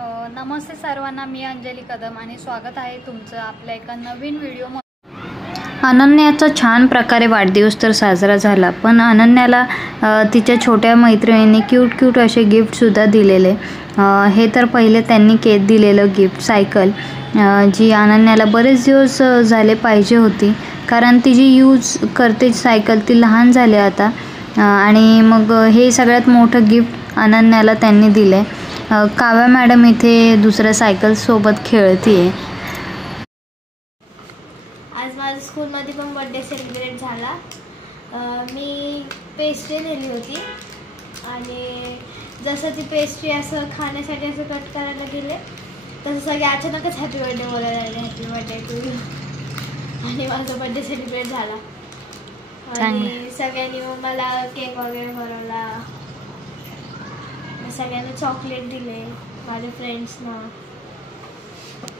नमस्ते सर्वांना, मी अंजली कदम आणि स्वागत आहे तुमचं आपल्या एका नवीन व्हिडिओमध्ये। अनन्याचा छान प्रकारे वाढदिवस तर साजरा झाला, पण अनन्याला तिच्या छोट्या मैत्रिणींनी क्यूट असे गिफ्टसुद्धा दिलेले। हे तर पहिले त्यांनी दिलेलं गिफ्ट सायकल, जी अनन्याला बरेच दिवस झाले पाहिजे होती, कारण ती जी यूज करते सायकल ती लहान झाली आता। आणि मग हे सगळ्यात मोठं गिफ्ट अनन्याला त्यांनी दिले। काव्या मॅडम इथे दुसऱ्या सायकल सोबत खेळतीये। आज माझ्या स्कूलमध्ये पण बर्थडे सेलिब्रेट झाला। मी पेस्ट्री नेली होती आणि जसं ती पेस्ट्री असं खाण्यासाठी असं कट करायला गेले तसं सगळे अचानकच हॅपी बर्थडे बोलायला लागले, हॅपी बर्थडे टू यू। आणि माझा बर्थडे सेलिब्रेट झाला आणि सगळ्यांनी मग मला केक वगैरे बनवला, सगळ्यांना चॉकलेट दिले माझ्या फ्रेंड्सना।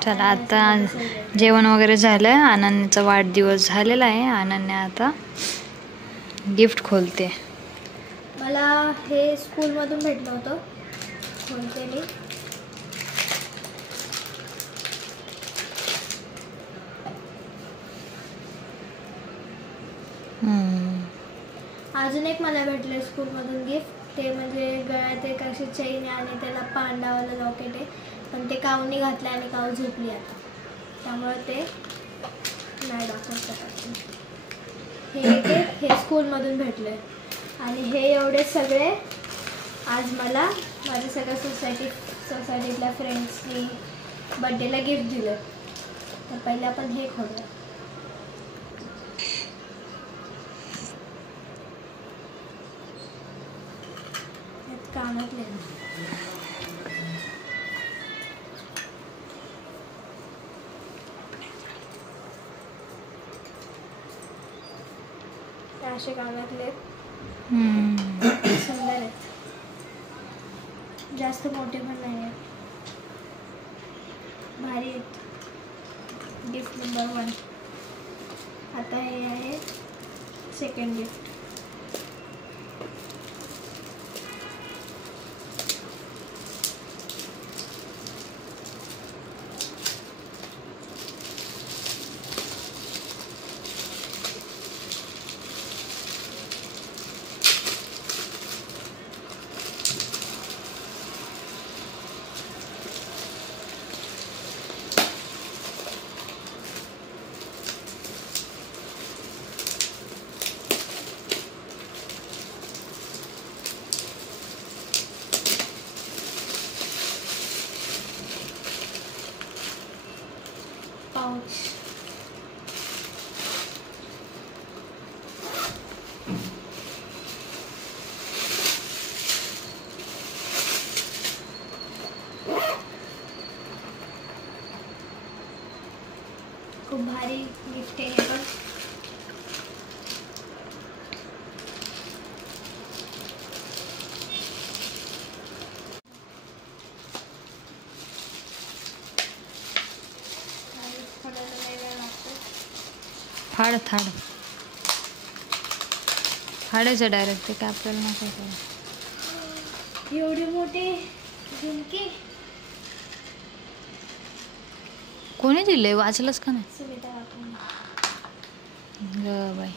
चला, आता जेवण वगैरे झालं, अनन्याचा वाढदिवस झालेला आहे। अनन्या आता गिफ्ट खोलते। मला हे स्कूलमधून भेटलं होतं, खोलते मी। अजून एक मला भेटलं स्कूलमधून गिफ्ट, ते म्हणजे गळ्यात एक अशी चेन आहे आणि त्याला पांडावाला लॉकेट आहे, पण ते काऊनी घातलं आणि काऊ झोपली आता, त्यामुळे ते नाही दाखवू शकत। हे स्कूलमधून भेटले आणि हे एवढे सगळे आज मला माझ्या सगळ्या सोसायटीतल्या फ्रेंड्सनी बर्थडेला गिफ्ट दिलं। तर पहिले आपण हे खोलूया। कानातले असे कानातले सुंदर आहेत, जास्त मोठे पण नाही आहेत, भारी आहेत। Gift number 1। आता हे आहे सेकंड गिफ्ट। पाउच, खूप भारी गिफ्ट आहे हे पण। फाडायचं डायरेक्ट, ते काय आपल्याला नको काय। एवढे मोठे झुमके कोणी दिले, वाचलंच का नाही? सुविधा वापरून ग बाई,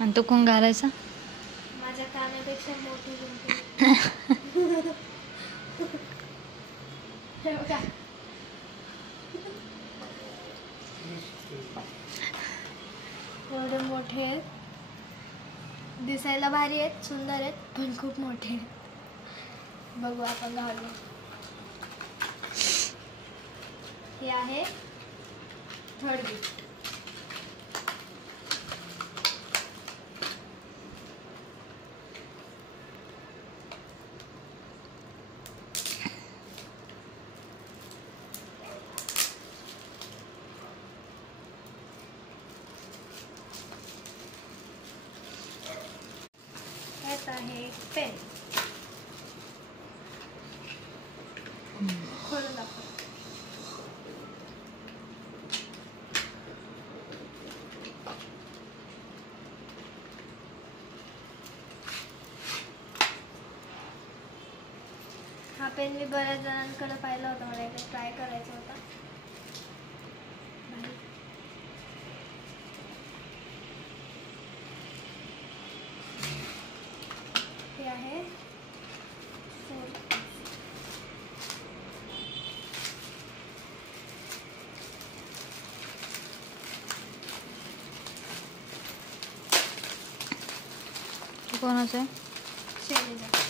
आणि तो कोण घालायचा? माझ्या कानापेक्षा मोठे झुमके। हे बघा, एवढे मोठे आहेत, दिसायला भारी आहेत, सुंदर आहेत, पण खूप मोठे आहेत। बघू आपण घालू। हे आहे थर्ड गिफ्ट। यात आहे पेन, खोलून दाखव। पेन मी बऱ्याच जणांकडे पाहिला होता, मला एकदा ट्राय करायचा होता. हे आहे कोणाचं आहे? शेलीचा.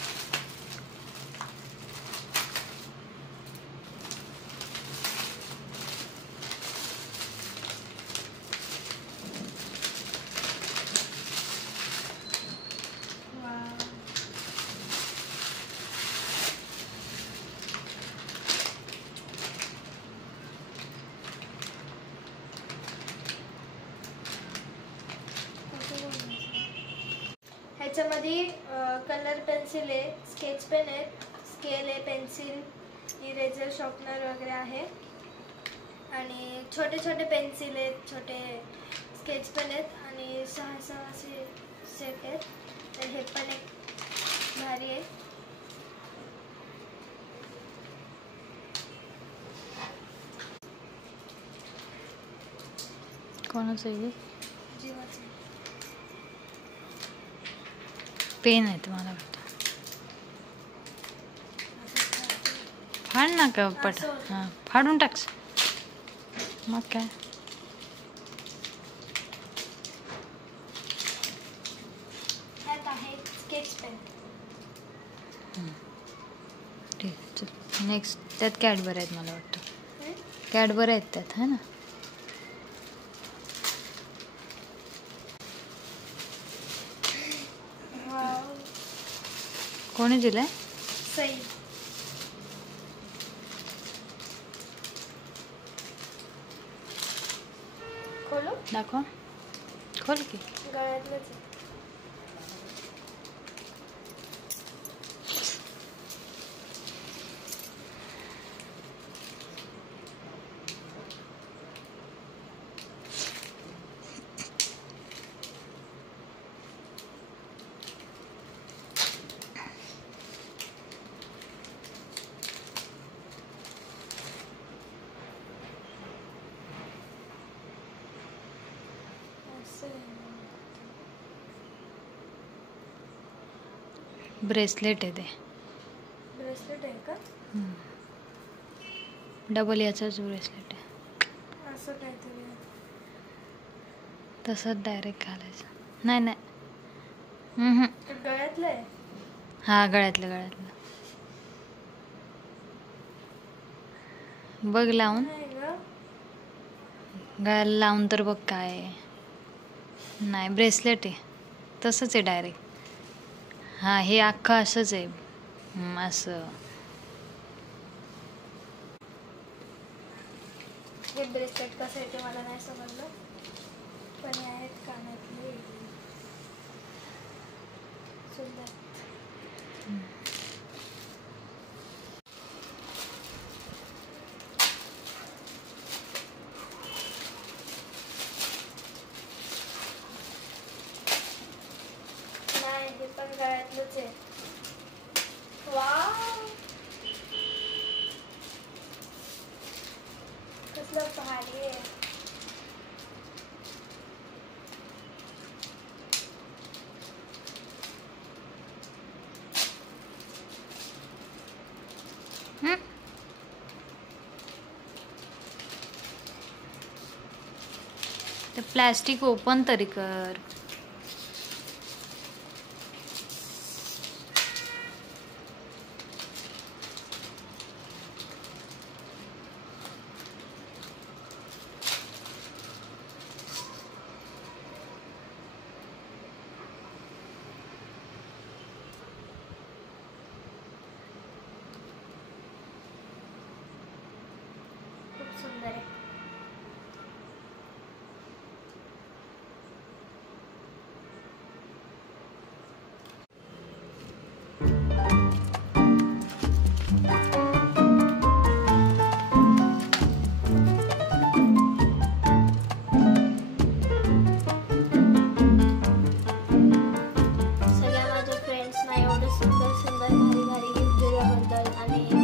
ह्याच्यामध्ये कलर पेन्सिल आहे, स्केच पेन आहेत, स्केल आहे, पेन्सिल, इरेजर, शॉर्पनर वगैरे आहे. आणि छोटे छोटे पेन्सिल आहेत, छोटे स्केच पेन आहेत आणि 6 असे सेट आहेत. तर हे पण एक भारी आहे. कोणाचं आहे? जीवाचं पेन आहे तुम्हाला वाटतं. फाड ना का पट. हां फाडून टाकस मग काय. ह्यात आहे स्केच पेन. ठीक आहे चल नेक्स्ट. त्यात कॅडबरी आहेत मला वाटतं. कॅडबरी आहेत त्यात है ना. कोणी दिलंय? सई. खोलो. दाखव. खोल की. गळ्यातलंच आहे. ब्रेसलेट आहे ते. ब्रेसलेट आहे का? डबल याचाच ब्रेसलेट आहे. असं काहीतरी तसंच डायरेक्ट घालायचं. नाही नाही. गळ्यातलं आहे. हा गळ्यातलं गळ्यातलं. बघ लावून. गळ्याला लावून तर बघ काय आहे. नाही ब्रेसलेट आहे. तसंच आहे डायरेक्ट. हां हे अख्खं असंच आहे. असं हे ब्रेसलेट कसं आहे ते मला नाही समजलं, पण हे आहेत कानातले सुंदर. नाही हे पण गळ्यातलंच आहे. वाव कसलं भारी आहे. ते प्लॅस्टिक ओपन तरी कर. खूप सुंदर आहे. सगळ्या माझ्या फ्रेंड्सना एवढं सुंदर सुंदर भारी भारी गिफ्ट दिल्याबद्दल त्याबद्दल आणि